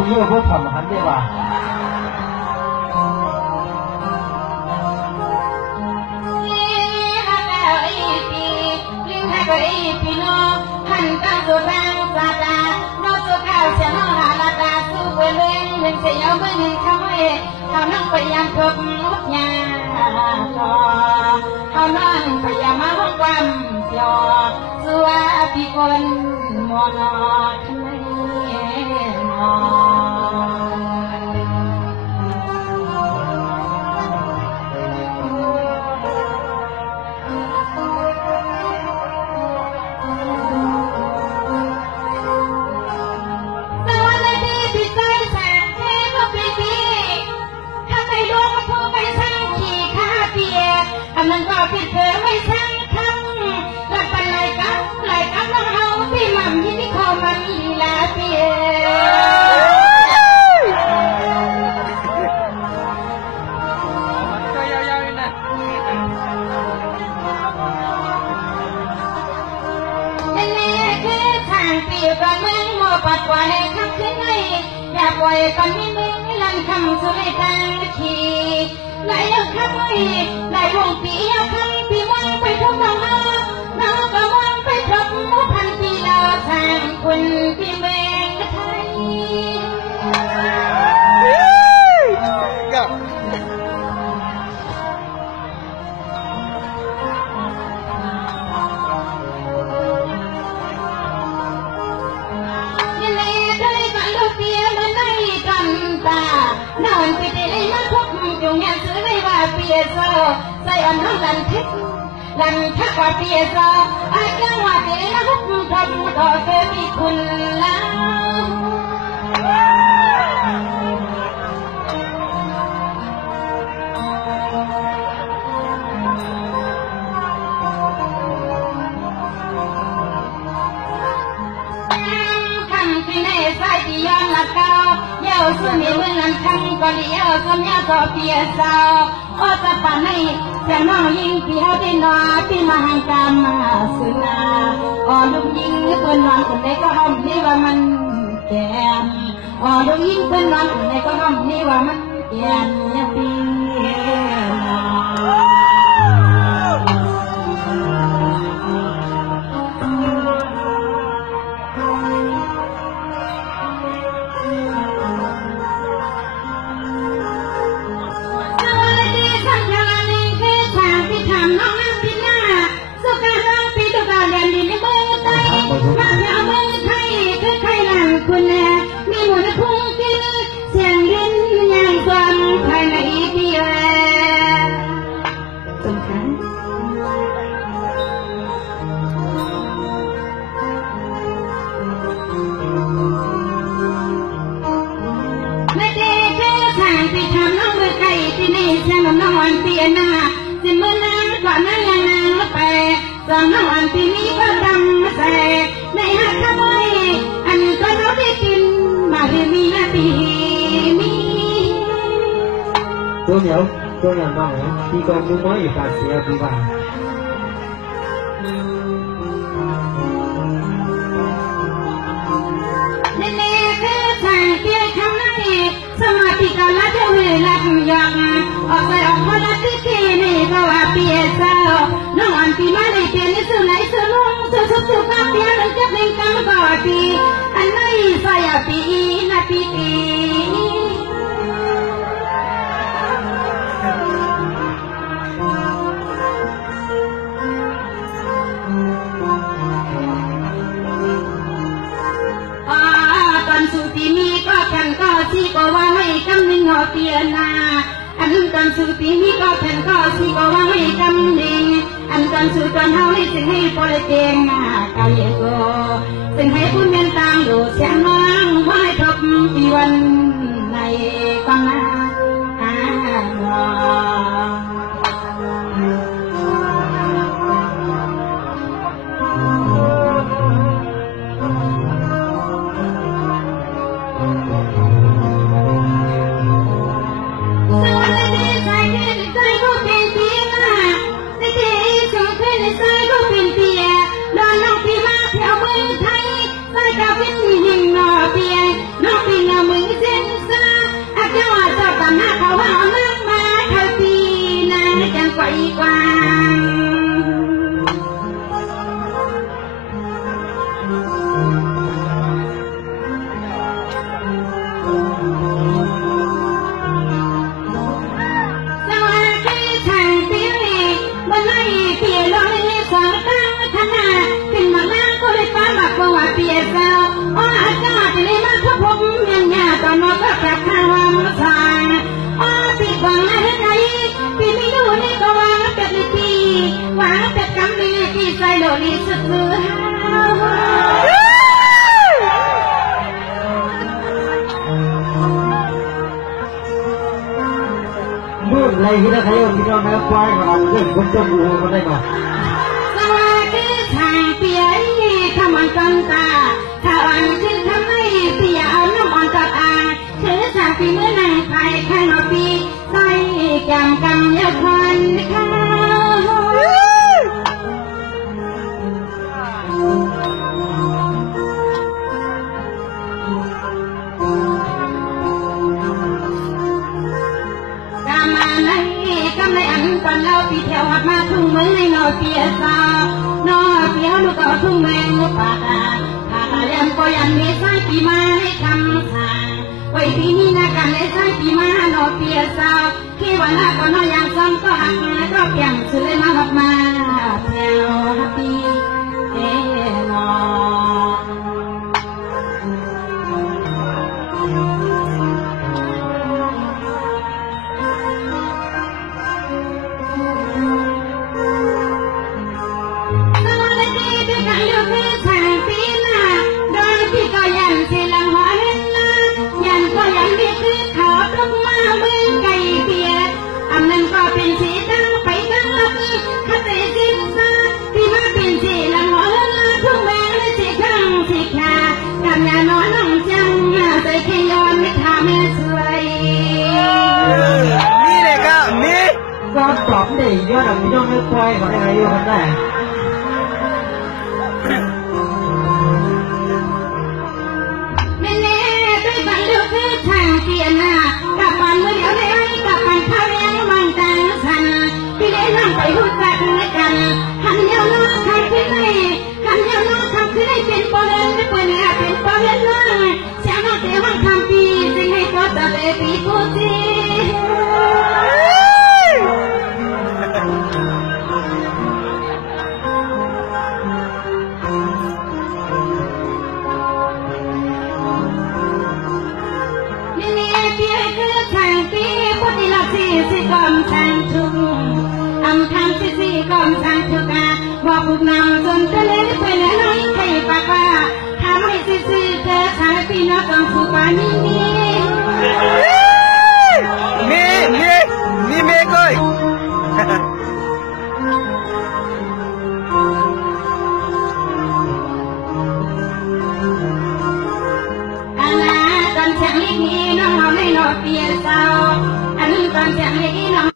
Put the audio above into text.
มีเยอะพวกทำหันได้ว่าพี่น้องหันตาสุดังสาดาโนสุข้าวเสียงหาลาดาสู้ไปเลยหนึ่งเสียวไม่หนึ่งคำเอเขานั่งพยายามพบมุดยาจอเขานั่งพยายามมาห้องความยอสัวพี่คนมอนอทำไมนอมันก็ผิดเธอไม่ช่างคำรักไปไหลกับน้องเฮาพี่หม่ำที่พี่คอมันลีลาเปียก็ยาวๆนะนี่คือทางเปียกเมืองมัวปัดไว้ขับขึ้นให้อย่าปล่อยก่อนมีมึงลันคำสุดในทางขี่ไหลเอาคำไม่ไหลวงปีเอาคำปีวันไปทุกน้องน้องก็วันไปทบมุพันปีเราทางคุณพี่เมงไทยยังไงได้กันลูกเปียมันได้กันตานอนไปได้มาทุกอยู่งานซื้อไม่ว่าเปียโซใส่อันน้องลันทิพลันทักว่าเปียโซอาจจะว่าเดนะฮุกทำต่อเธอมีคุณแล้วคำที่ในสายที่ย้อนละเก่าเย้าซื้อมีเมื่อนั้นคำก็เลี้ยวสมยาต่อเปียโซโอจะป่านให้เสียงน้องยิงพี่เอาได้นอพี่มาหังกามมาสุนาอ๋อลูกยิงเพื่อนนอนคนใดก็ห้องนี่ว่ามันแก่อ๋อลูกยิงเพื่อนนอนคนใดก็ห้องนี่ว่ามันแก่เนี่ยปีสองน้ำอันที่มีก็ดำใส่ในหักขโมยอันก็เราได้กินมาคือมีนาทีมีตัวเหนียวตัวอย่างน้องพี่ก็มุ่งน้อยอยู่การเสียดีกว่านี่คือทางเกี่ยวคำนั้นสมาธิก็ละเท่าเวลายังออกไปออกมาละที่ที่นี่ก็ว่าเปียเจ้าน้องอันที่มาได้เปลี่ยนนี่สุดไหลสุดลงสุดสุดสุดความเปลี่ยนจะเป็นกรรมก่อปีอันไหนสายปีนาปีปีตอนสุตีมีก็แข่งก็ที่ก็ว่าไม่กำนึงหอเปียนาอันตอนสุตีมีก็แข่งก็ที่ก็ว่าไม่กำนึงอันตอนสุดตอนเฮาให้สิ่งให้ปล่อยเตียงกายโกสิ่งให้ผู้เมียนตามดูเสียงน้องไม่ทบปีวันในกองนาส างตั้งขนาดเป็นมาหน้าก็เลยฟ้าบักว่าเปียสาวอ้ออาจารย์เลยมาทุบผมยังหยาตอนนอนก็แบบข้าวมันสายอ้อปีกวางอะไรไหนปีไม่ดูนี่ก็วางเป็ดลีปีวางเป็ดกำลีปีใส่โดลีสุดซื้อมืดเลยที่เราใช้พี่น้องนะควายของเราเรื่องคนจมูกมันได้ก่อนสวัสดีทางเปียขมันกันตาถ้าอันขึ้นทำไมเปียเอาน้ำอ่อนกับอาถือจากปีเมื่อนางไผ่ข้างเอาปีใส่แก้มกำยาคันข้ากำไรอันก่อนเราปีแถวหัดมาทุ่งเมืองในนอเปียสาวนอเปียลูกก็ทุ่งเมืองป่าถ้าเลี้ยงก็ยันไม่ใช่ปีมาให้คำสั่งไว้ปีนี้นะกันไม่ใช่ปีมานอเปียสาวที่วันหน้าก็นออย่างซ้ำก็หักก็เปลี่ยนชื่อเลยมาหักมาแถวฮัปปี้เอ๋นอเป็นสีตั้งไปตั้งลับข้าเตะจิ้มซาที่มาเป็นสีละหัวละมาทุ่งแบงและสีข้างสีขากำยาน้อยน้องจังใส่แค่ย้อนไม่ทำให้สวยนี่เลยก็นี่ก็ตอบได้ยอดพี่น้องนะควายของอะไรอยู่กันได้ไม่แน่ด้วยบังเลือกคือทางเปลี่ยนหน้ากับปันเมื่อเดี๋ยวได้กับปันข้าวเลี้ยงมันจังสันพี่เลี้ยงนั่งไปหุ่นจักกันหันเยาวน้องทำขึ้นให้หันเยาวน้องทำขึ้นให้เป็นปอเล่นไม่เป็นแอบเป็นปอเล่นน้องเสียงน้องเสียงมันทำปีสิ่งให้ก็จะได้ปีกูจีสิกอมทางทุกอำทางสิกอมทางทุกว่าพวกเราจนจะเล่นไปแล้วน้อยใครปากว่าทำให้สิเธอชายปีนักต้องสุปานีมีก้อยอันนั้นตอนเช้านี้น้องเอาไม่นอนเปียสาวอันนี้ตอนเช้านี้น้อง